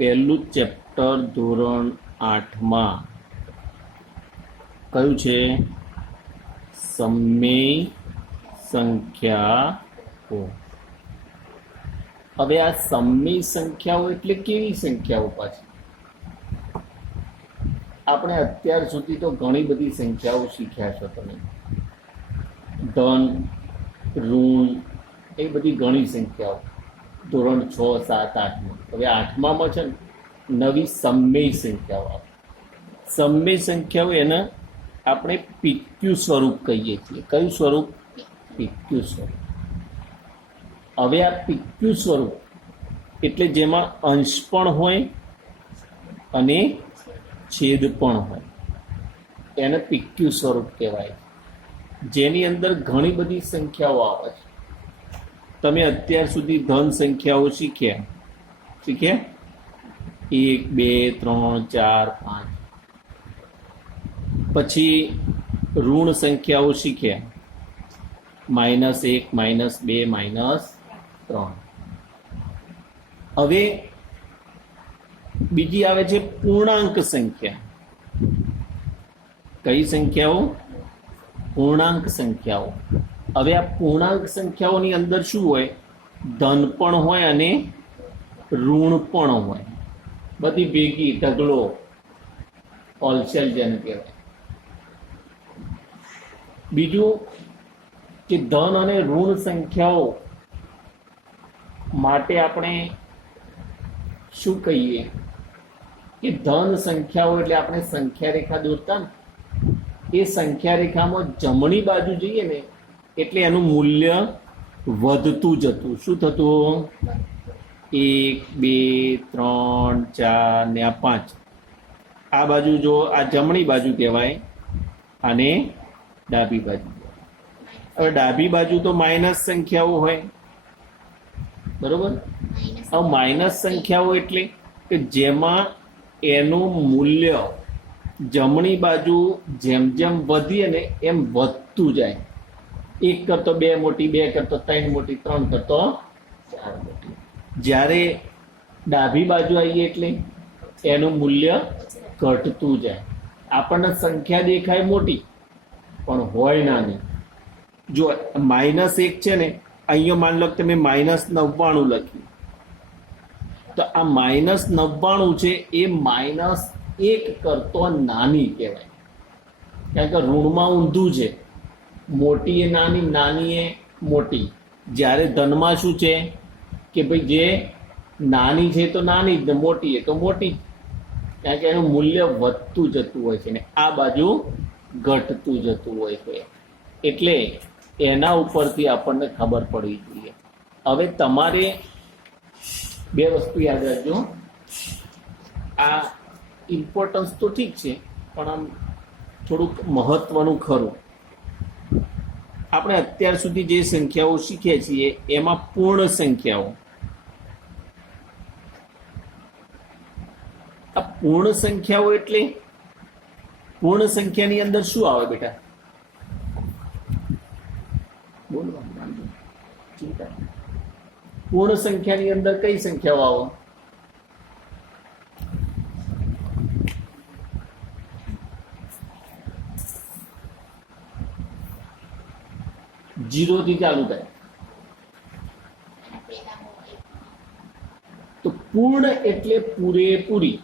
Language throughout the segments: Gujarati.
પહેલું ચેપ્ટર ધોરણ 8માં કયું છે? સમય સંખ્યાઓ. હવે આ સમય સંખ્યાઓ એટલે કેવી સંખ્યાઓ? પાછી આપણે અત્યાર સુધી તો ઘણી બધી સંખ્યાઓ શીખ્યા છો તમે, ધન, ઋણ, એ બધી ઘણી સંખ્યાઓ ધોરણ 6, 7, 8માં. હવે 8માં છે ને નવી સમય સંખ્યાઓ આવે. સમય સંખ્યાઓ એને આપણે પીક્યુ સ્વરૂપ કહીએ છીએ. કયું સ્વરૂપ? પીક્યુ સ્વરૂપ. હવે આ પીક્યુ સ્વરૂપ એટલે જેમાં અંશ પણ હોય અને છેદ પણ હોય, એને પીક્યુ સ્વરૂપ કહેવાય, જેની અંદર ઘણી બધી સંખ્યાઓ આવે છે. તમે અત્યાર સુધી ધન સંખ્યાઓ શીખ્યા 1, 2, 3, 4, 5. પછી ઋણ સંખ્યાઓ શીખ્યા -1, -2, -3. હવે બીજી આવે છે પૂર્ણાંક સંખ્યા. કઈ સંખ્યાઓ? પૂર્ણાંક સંખ્યાઓ. હવે આ પૂર્ણાંક સંખ્યાઓની અંદર શું હોય? ધન પણ હોય અને ઋણ પણ હોય, બધી ભેગી ઢગલો, હોલસેલ જેને કહેવાય. બીજું કે ધન અને ઋણ સંખ્યાઓ માટે આપણે શું કહીએ કે ધન સંખ્યાઓ એટલે આપણે સંખ્યા રેખા દોરતા ને, એ સંખ્યા રેખામાં જમણી બાજુ જઈએ ને એટલે એનું મૂલ્ય વધતું જતું. શું થતું? 1, 2, 3, 4 ને આ 5. આ બાજુ જો આ જમણી બાજુ કહેવાય અને ડાબી બાજુ. હવે ડાબી બાજુ તો માઇનસ સંખ્યાઓ હોય, બરોબર? હવે માઇનસ સંખ્યાઓ એટલે કે જેમાં એનું મૂલ્ય જમણી બાજુ જેમ જેમ વધીએ ને એમ વધતું જાય. 1 કરતો 2 મોટી, 2 કરતો 3 મોટી, 3 કરતો 4 મોટી. જ્યારે ડાબી બાજુ આવીએ એટલે એનું મૂલ્ય ઘટતું જાય. આપણને સંખ્યા દેખાય મોટી પણ હોય નાની. જો -1 છે ને, અહીંયા માની લો કે તમે -99 લખ્યું, તો આ -99 છે એ -1 કરતો નાની કહેવાય, કારણ કે ઋણમાં ઊંધું છે. મોટી એ નાની, નાની એ મોટી. જ્યારે ધનમાં શું છે કે ભાઈ જે નાની છે તો નાની જ, મોટી એ તો મોટી જ, કારણ કે એનું મૂલ્ય વધતું જતું હોય છે ને આ બાજુ ઘટતું જતું હોય છે. એટલે એના ઉપરથી આપણને ખબર પડવી જોઈએ. હવે તમારે બે વસ્તુ યાદ રાખજો. આ ઇમ્પોર્ટન્સ તો ઠીક છે, પણ આમ થોડુંક મહત્વનું ખરું. આપણે અત્યાર સુધી જે સંખ્યાઓ શીખ્યા છીએ એમાં પૂર્ણ સંખ્યાઓ. આ પૂર્ણ સંખ્યાઓ એટલે પૂર્ણ સંખ્યાની અંદર શું આવે બેટા? બોલો. ચિંતા. પૂર્ણ સંખ્યાની અંદર કઈ સંખ્યાઓ આવે? જીરો થી ચાલુ થાય તો પૂર્ણ એટલે પૂરેપૂરી.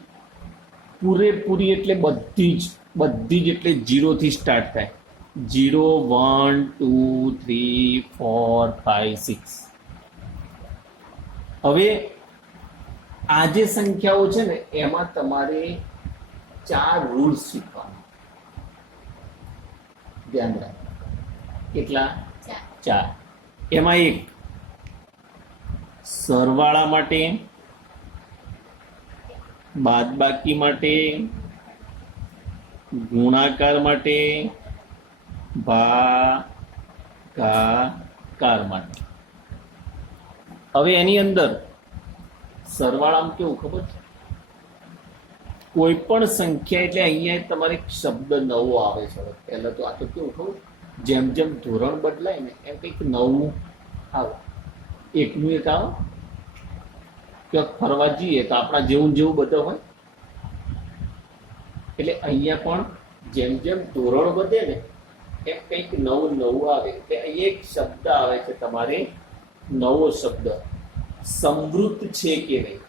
પૂરેપૂરી એટલે બધી જ એટલે 0 થી સ્ટાર્ટ થાય. 0, 1, 2, 3, 4, 5, 6. હવે આ જે સંખ્યાઓ છે ને એમાં તમારે 4 રૂલ્સ શીખવાના. ધ્યાન રાખો. કેટલા? 4. એમાં એક સરવાળા માટે, બાદબાકી માટે, ગુણાકાર માટે, ભાગાકાર માટે. હવે એની અંદર સરવાળામાં કેવું ખબર છે? કોઈ પણ સંખ્યા એટલે અહીંયા તમારે એક શબ્દ નવો આવે છે. પહેલા તો આ તો કેવું ખબર, જેમ જેમ ધોરણ બદલાય ને એમ કંઈક નવું આવે. એકનું એક આવે, ક્યાંક ફરવા જઈએ તો આપણા જેવું જેવું બધું હોય. એટલે અહીંયા પણ જેમ જેમ ધોરણ વધે ને એમ કંઈક નવું નવું આવે. એટલે અહીંયા એક શબ્દ આવે છે તમારે, નવો શબ્દ, સમૃદ્ધ છે કે નહીં.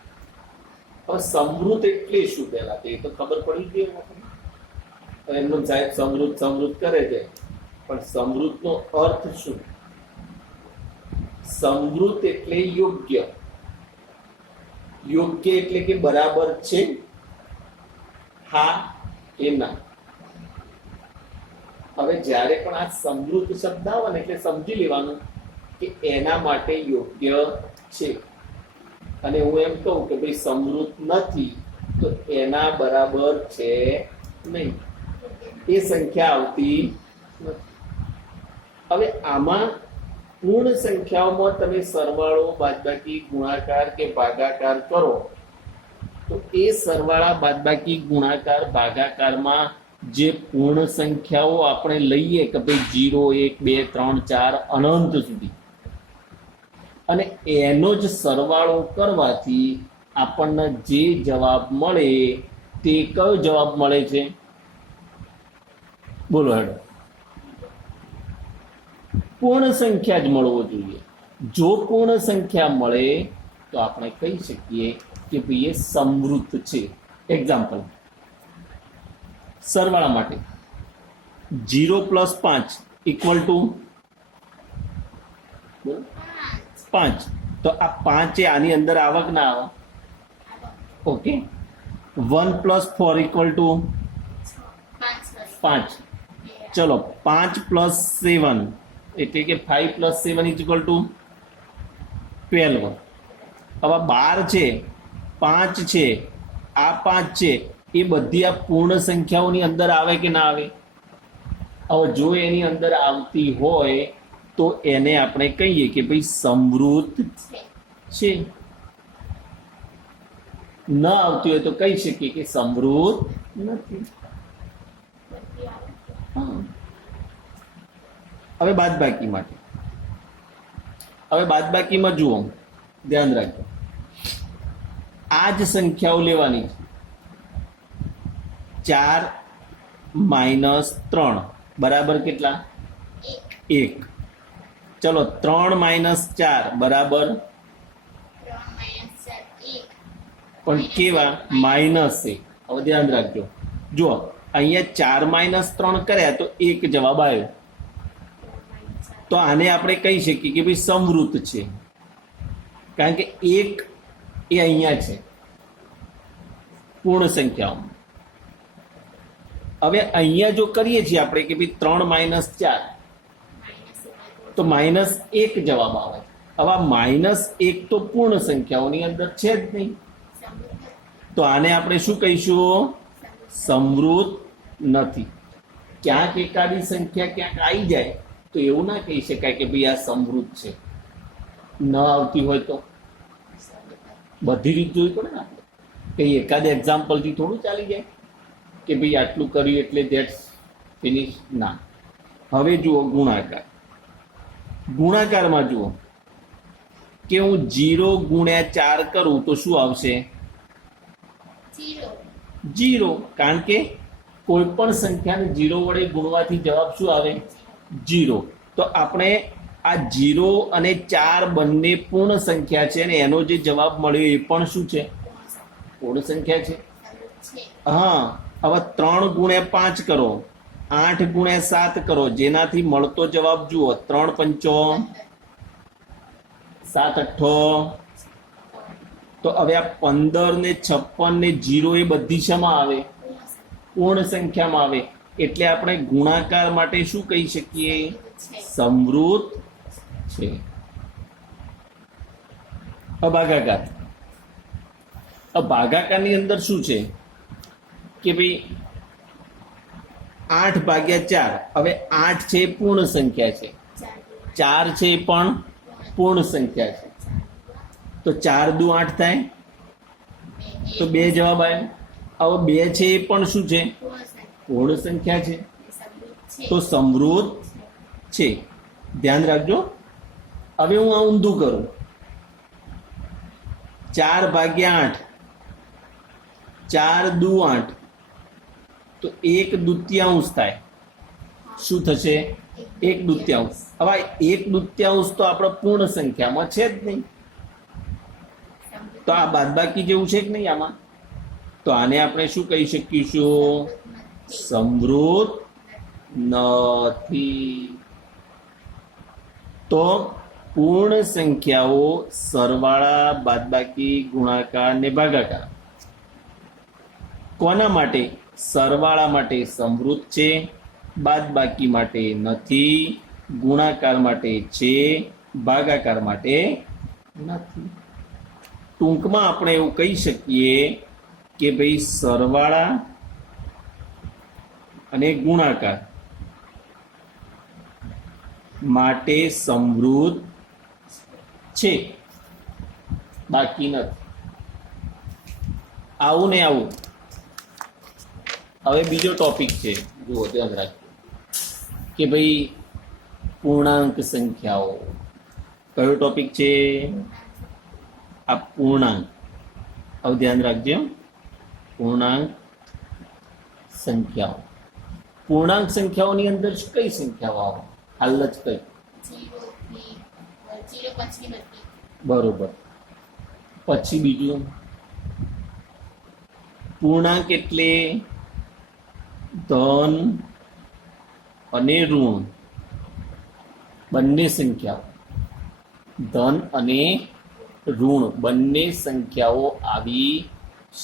હવે સમૃદ્ધ એટલે શું પહેલા એ તો ખબર પડી ગઈ. એમનો સાહેબ સમૃદ્ધ સમૃદ્ધ કરે છે, પણ સમૃદ્ધનો અર્થ શું? સમૃદ્ધ એટલે યોગ્ય. યોગ્ય એટલે કે બરાબર છે, હા કે ના. હવે જ્યારે પણ આ સમૃદ્ધ શબ્દ આવે ને એટલે સમજી લેવાનું કે એના માટે યોગ્ય છે. અને હું એમ કહું કે ભાઈ સમૃદ્ધ નથી તો એના બરાબર છે નહીં, એ સંખ્યા આવતી નથી. હવે આમાં પૂર્ણ સંખ્યાઓમાં તમે સરવાળો, બાદબાકી, ગુણાકાર કે ભાગાકાર કરો તો એ સરવાળા, બાદબાકી, ગુણાકાર, ભાગાકારમાં જે પૂર્ણ સંખ્યાઓ આપણે લઈએ કે ભાઈ 0, 1, 2, 3, 4 અનંત સુધી, અને એનો જ સરવાળો કરવાથી આપણને જે જવાબ મળે તે કયો જવાબ મળે છે? બોલો હેડો. પૂર્ણ સંખ્યા જ મળવો જોઈએ. જો પૂર્ણ સંખ્યા મળે તો આપણે કહી શકીએ કે ભાઈ એ સમૃદ્ધ છે. એક્ઝામ્પલ, સરવાળા માટે 0 + 5 = 5. તો આ 5 એ આની અંદર આવક ના આવે? ઓકે. 1 + 4 = 5. ચલો 5 + 7 એટલે કે 5 + 7 = 12. હવે 12 છે, 5 છે, આ 5 છે, એ બધી આ પૂર્ણ સંખ્યાઓની અંદર આવે કે ના આવે? હવે જો એની અંદર આવતી હોય તો એને આપણે કહીએ કે ભાઈ સમૃદ્ધ છે. ન આવતી હોય તો કહી શકીએ કે સમૃદ્ધ નથી. હવે બાદબાકી માટે, હવે બાદબાકીમાં જુઓ, ધ્યાન રાખજો, આ જ સંખ્યાઓ લેવાની છે. 4 - 3 બરાબર કેટલા? 1. ચલો 3 - 4 બરાબર, પણ કેવા? -1. હવે ધ્યાન રાખજો, જુઓ અહીંયા 4 - 3 કર્યા તો 1 જવાબ આવ્યો. તો આને આપણે કહી શકીએ કે ભાઈ સમૃદ્ધ છે, કારણ કે 1 એ અહીંયા છે પૂર્ણ સંખ્યાઓમાં. હવે અહીંયા જો કરીએ છીએ આપણે કે ભાઈ 3 - 4 તો -1 જવાબ આવે. હવે -1 તો પૂર્ણ સંખ્યાઓની અંદર છે જ નહીં, તો આને આપણે શું કહીશું? સમૃદ્ધ નથી. ક્યાંક એકાદી સંખ્યા ક્યાંક આવી જાય તો એવું ના કહી શકાય કે ભાઈ આ સમૃદ્ધ છે. ન આવતી હોય તો બધી રીત જોવી પડે ને આપણે. કઈ એકાદ એક્ઝામ્પલથી થોડું ચાલી જાય કે ભાઈ આટલું કર્યું એટલે ધેટ્સ ફિનિશ. ના. હવે જુઓ ગુણાકાર. ગુણાકારમાં જુઓ કે હું 0 × 4 કરું તો શું આવશે? 0. કારણ કે કોઈ પણ સંખ્યાને 0 વડે ગુણવાથી જવાબ શું આવે? 0. તો આપણે આ 0 અને 4 બંને પૂર્ણ સંખ્યા છે અને એનો જે જવાબ મળ્યો એ પણ શું છે? પૂર્ણ સંખ્યા છે. હા. હવે 3 × 5 કરો, 8 × 7 કરો, જેનાથી મળતો જવાબ જુઓ, 3 × 5 = 7 × 8. તો હવે આ 15 ને 56 ને 0 એ બધી શેમાં આવે? પૂર્ણ સંખ્યામાં આવે. એટલે આપણે ગુણાકાર માટે શું કહી શકીએ? સમૃદ્ધ છે. ભાગાકાર. ભાગાકારની અંદર શું છે કે ભાઈ 8 / 4. હવે 8 છે એ પૂર્ણ સંખ્યા છે, 4 છે એ પણ પૂર્ણ સંખ્યા છે. તો 4 × 2 = 8 થાય, તો 2 જવાબ આવ્યો. હવે 2 છે એ પણ શું છે? પૂર્ણ સંખ્યા છે, તો સમૃદ્ધ છે. ધ્યાન રાખજો. હવે હું આ ઊંધું કરું, 4/8, 4 દુ 8, તો 1/2 થાય. શું થશે? 1/2. હવે 1/2 તો આપણે પૂર્ણ સંખ્યામાં છે જ નહીં, તો આ બાદબાકી જેવું છે કે નહીં આમાં? તો આને આપણે શું કહી શકીશું? સમૃદ્ધ નથી. તો પૂર્ણ સંખ્યાઓ સરવાળા, બાદબાકી, ગુણાકાર ને ભાગાકાર કોના માટે? સરવાળા માટે સમૃદ્ધ છે, બાદબાકી માટે નથી, ગુણાકાર માટે છે, ભાગાકાર માટે નથી. ટૂંકમાં આપણે એવું કહી શકીએ કે ભાઈ સરવાળા અને ગુણાકાર માટે સમૃદ્ધ છે, બાકી નથી. આવું ને આવું. હવે બીજો ટોપિક છે, જુઓ ધ્યાન રાખજો કે ભાઈ પૂર્ણાંક સંખ્યાઓ. કયો ટોપિક છે? આ પૂર્ણાંક. હવે ધ્યાન રાખજો, પૂર્ણાંક સંખ્યાઓ. પૂર્ણાંક સંખ્યાઓની અંદર કઈ સંખ્યાઓ આવે? હાલ જ કઈ? બરોબર. પછી બીજું પૂર્ણાંક એટલે ધન અને ઋણ બંને સંખ્યાઓ. ધન અને ઋણ બંને સંખ્યાઓ આવી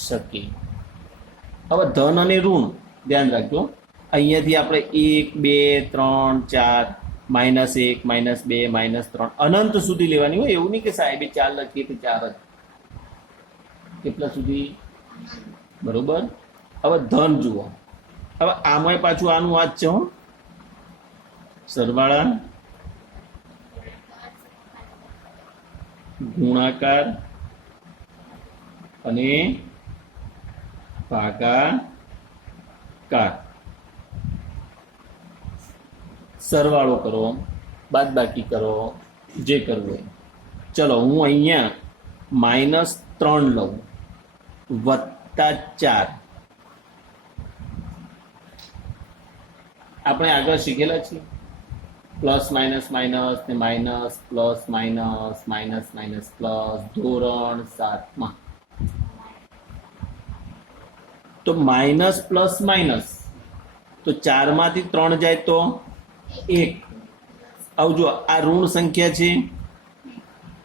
શકે. હવે ધન અને ઋણ ધ્યાન રાખજો. અહીંયાથી આપણે 1, 2, 3, 4, -1, -2, -3 અનંત સુધી લેવાની હોય. એવું નહીં કે સાહેબે 4 લખીએ તો 4 જ. કેટલા સુધી? બરોબર. હવે ધન જુઓ. હવે આમાં પાછું આનું આ જ છે, સરવાળા, ગુણાકાર અને ભાગાકાર. સરવાળો કરો, બાદબાકી કરો, જે કરવું હોય. ચલો હું અહીંયા -3 લઉં, +4. આપણે આગળ શીખેલા છીએ પ્લસ માઇનસ માઇનસ ને minus plus minus minus minus plus ધોરણ 7માં. તો માઇનસ પ્લસ માઇનસ, તો 4 માંથી 3 જાય તો 1. આવજો, આ ઋણ સંખ્યા છે,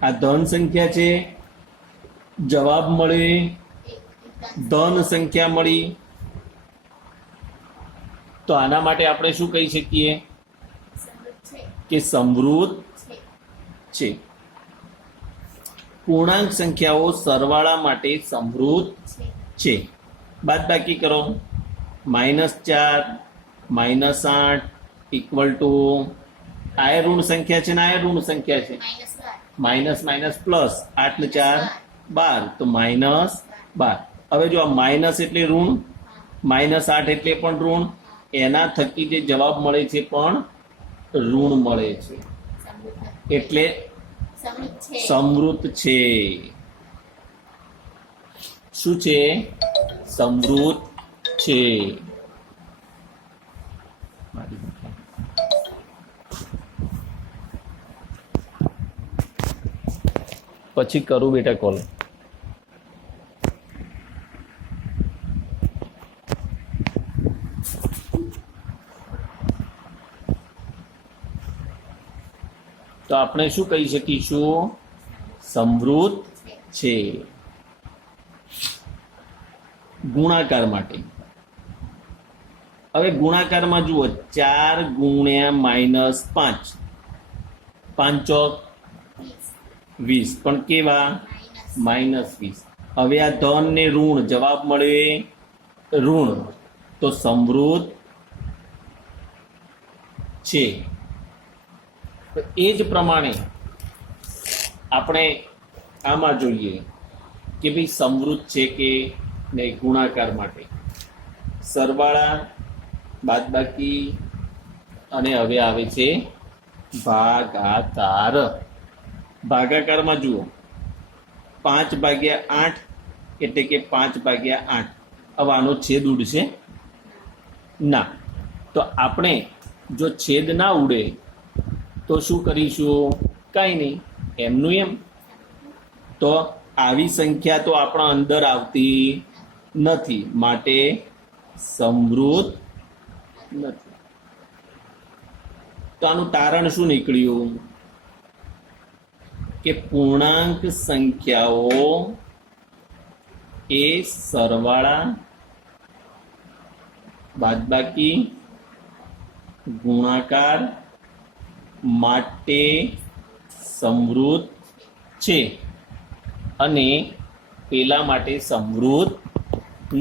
આ ધન સંખ્યા છે. જવાબ મળે ધન સંખ્યા મળી. તો આના માટે આપણે શું કહી શકીએ કે સમૃદ્ધ છે. પૂર્ણાંક સંખ્યાઓ સરવાળા માટે સમૃદ્ધ છે. બાદબાકી કરો, -4 -8 = આ ઋણ સંખ્યા છે ને આ ઋણ સંખ્યા છે. માઇનસ માઇનસ પ્લસ 8 ને 4 12, તો -12. હવે જો આ માઇનસ એટલે ઋણ, -8 એટલે પણ ઋણ. એના થકી જે જવાબ મળે છે પણ ઋણ મળે છે, એટલે સમૃદ્ધ છે. શું છે? સમૃદ્ધ છે. પછી કરું બેટા કોલ. તો આપણે શું કહી શકીશું? સમૃદ્ધ છે. ગુણાકાર માટે. હવે ગુણાકારમાં જુઓ, 4 × -5, 5 ચોક 20, પણ કેવા? -20. હવે આ ધન ને ઋણ, જવાબ મળે ઋણ, તો સમૃદ્ધ છે. એ જ પ્રમાણે આપણે આમાં જોઈએ કે ભાઈ સમૃદ્ધ છે કે નહીં. ગુણાકાર માટે સરવાળા, બાદબાકી અને હવે આવે છે ભાગાકાર. ભાગાકારમાં જુઓ, 5/8 એટલે કે 5/8. હવે આનો છેદ ઉડશે ના. તો આપણે જો છેદ ના ઉડે તો શું કરીશું? કાંઈ નહીં, એમનું એમ. તો આવી સંખ્યા તો આપણા અંદર આવતી નથી, માટે સમૃદ્ધ નથી. તો આનું તારણ શું નીકળ્યું? કે પૂર્ણાંક સંખ્યાઓ એ સરવાળા, બાદબાકી, ગુણાકાર માટે સમૃદ્ધ છે અને પેલા માટે સમૃદ્ધ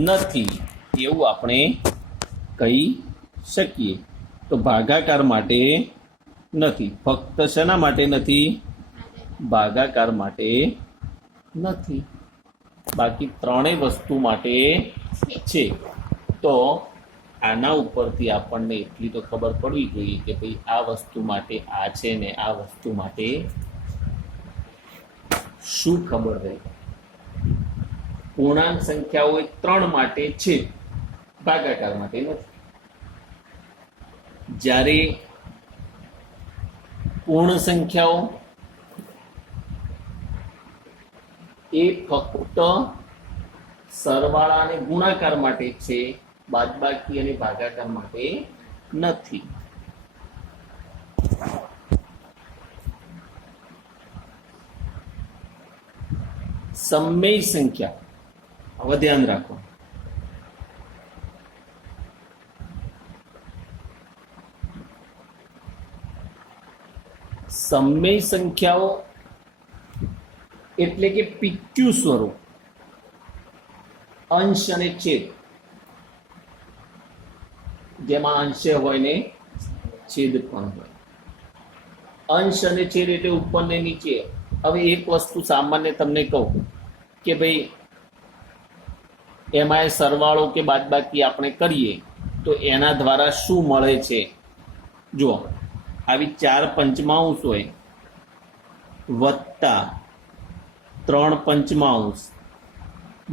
નથી, એવું આપણે કહી શકીએ. તો ભાગાકાર માટે નથી. ફક્ત શેના માટે નથી? ભાગાકાર માટે નથી, બાકી ત્રણેય વસ્તુ માટે છે. તો આના ઉપરથી આપણને એટલી તો ખબર પડવી જોઈએ કે ભાઈ આ વસ્તુ માટે આ છે ને આ વસ્તુ માટે શું ખબર રહે? પૂર્ણાંક સંખ્યાઓ 3 માટે છે, ભાગાકાર માટે નથી. જ્યારે પૂર્ણ સંખ્યાઓ એ ફક્ત સરવાળા અને ગુણાકાર માટે છે, બાદબાકી અને ભાગાકાર માટે નથી. સમમેય સંખ્યા, હવે ધ્યાન રાખો. સમમેય સંખ્યાઓ એટલે કે પીક્યુ સ્વરૂપ, અંશ અને છેદ, જેમાં અંશ હોય ને છેદ પણ હોય. અંશ અને છેદ એટલે ઉપર ને નીચે. હવે એક વસ્તુ સામાન્ય તમને કહું કે ભાઈ એમાં સરવાળો કે બાદબાકી આપણે કરીએ તો એના દ્વારા શું મળે છે? જો આવી 4 પંચમાંશ હોય વત્તા 3 પંચમાંશ,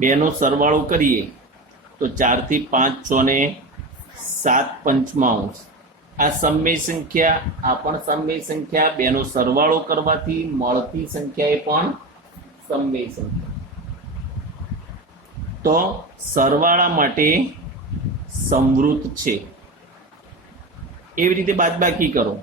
બેનો સરવાળો કરીએ તો 4 થી 5 6 ને 7 પંચમાંશ. આ સમમેય સંખ્યા, આ પણ સમમેય સંખ્યા, બેનો સરવાળો કરવાથી મળતી સંખ્યા એ પણ સમમેય સંખ્યા. તો સરવાળા માટે સમૃદ્ધ છે. એવી રીતે બાદબાકી કરો.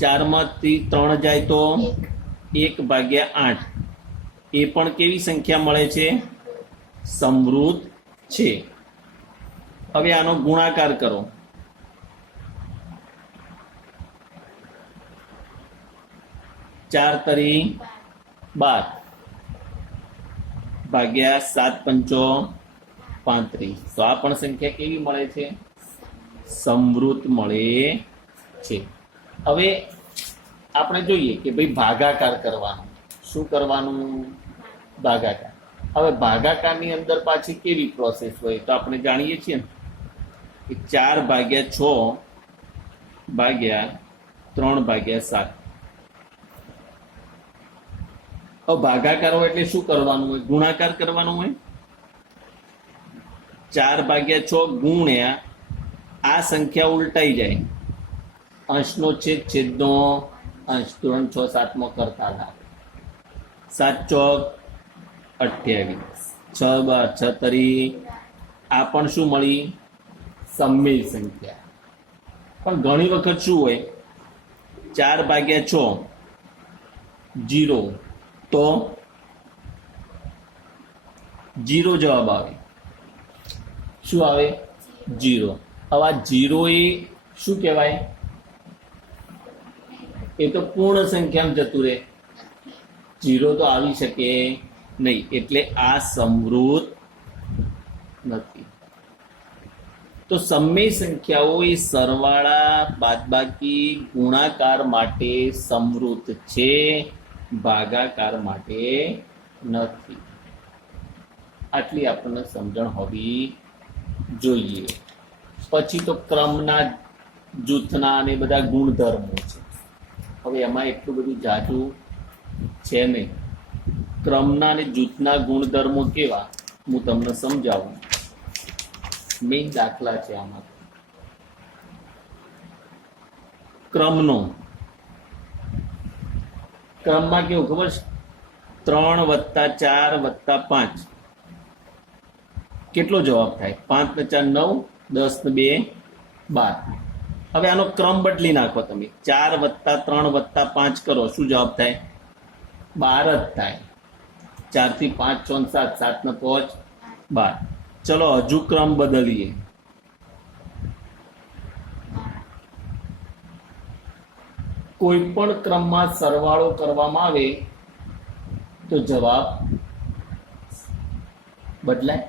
ચારમાંથી 3 જાય તો 1/8. એ પણ કેવી સંખ્યા મળે છે? સમૃદ્ધ છે. હવે આનો ગુણાકાર કરો. 4 તરી 12 ભાગ્યા 7 પંચો 35. તો આ પણ સંખ્યા કેવી મળે છે? સમૃદ્ધ મળે છે. હવે આપણે જોઈએ કે ભાઈ ભાગાકાર કરવાનો. શું કરવાનું? ભાગાકાર. હવે ભાગાકારની અંદર પાછી કેવી પ્રોસેસ હોય? તો આપણે જાણીએ છીએ ને કે 4/6 ભાગ્યા 3/7. હવે ભાગાકાર હોય એટલે શું કરવાનું હોય? ગુણાકાર કરવાનું હોય. 4/6 ગુણ્યા આ સંખ્યા ઉલટાઈ જાય, અંશનો છેદ, છેદનો અંશ. 3 6 7 કરતા લાગે. 7 ચોક 28, 6 12 6 તરી. આ પણ શું મળી? સમમેય સંખ્યા. પણ ઘણી વખત શું હોય? 4/6 0, તો 0 જવાબ આવે. શું આવે? 0. હવે આ 0 એ શું કહેવાય? એ તો પૂર્ણ સંખ્યામાં જતું રહે. 0 તો આવી શકે નહીં, એટલે આ સમૃદ્ધ નથી. તો સમમેય સંખ્યાઓ એ સરવાળા, બાદબાકી, ગુણાકાર માટે સમૃદ્ધ છે, ભાગાકાર માટે નથી. આટલી આપણને સમજણ હોવી જોઈએ. પછી તો ક્રમના, જૂથના અને બધા ગુણધર્મો છે. હવે એમાં એટલું બધું જાજુ છે નહીં. ક્રમના અને જૂથના ગુણધર્મો કેવા હું તમને સમજાવું. મેઇન દાખલા છે આમાં. ક્રમનો ક્રમમાં કેવું ખબર છે? 3 + 4 + 5 કેટલો જવાબ થાય? 5 ને 4 9, 10 ને 2 12. હવે આનો ક્રમ બદલી નાખો તમે. 4 + 3 + 5 કરો, શું જવાબ થાય? 12 જ થાય. 4 થી 5 6 7, 7 ને 5 12. ચલો હજુ ક્રમ બદલીએ. કોઈ પણ ક્રમમાં સરવાળો કરવામાં આવે તો જવાબ બદલાય?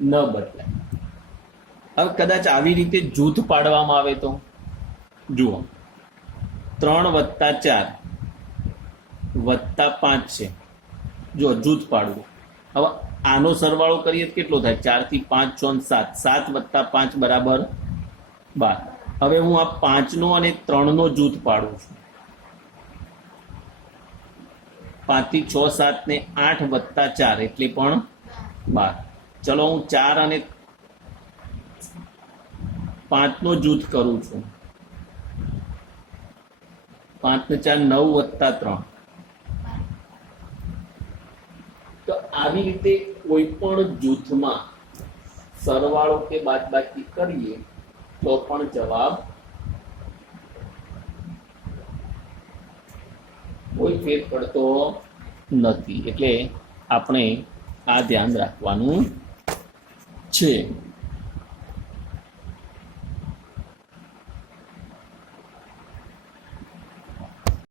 ન બદલાય. હવે કદાચ આવી રીતે જૂથ પાડવામાં આવે તો જુઓ, 3 + 4 + 5 છે. જો જૂથ પાડવું. હવે આનો સરવાળો કરીએ તો કેટલો થાય? 4 થી 5 6 7, 7 + 5 = 12. હવે હું આ 5 નો અને 3 નો જૂથ પાડું છું. 5 થી 6 7 ને 8 + 4 એટલે પણ 12. ચલો હું 4 અને 5 નો જૂથ કરું છું. 5 ને 4 9 + 3. તો આવી રીતે કોઈ પણ જૂથમાં સરવાળો કે બાદબાકી કરીએ તો પણ જવાબ કોઈ ફેર પડતો નથી. એટલે આપણે આ ધ્યાન રાખવાનું છે.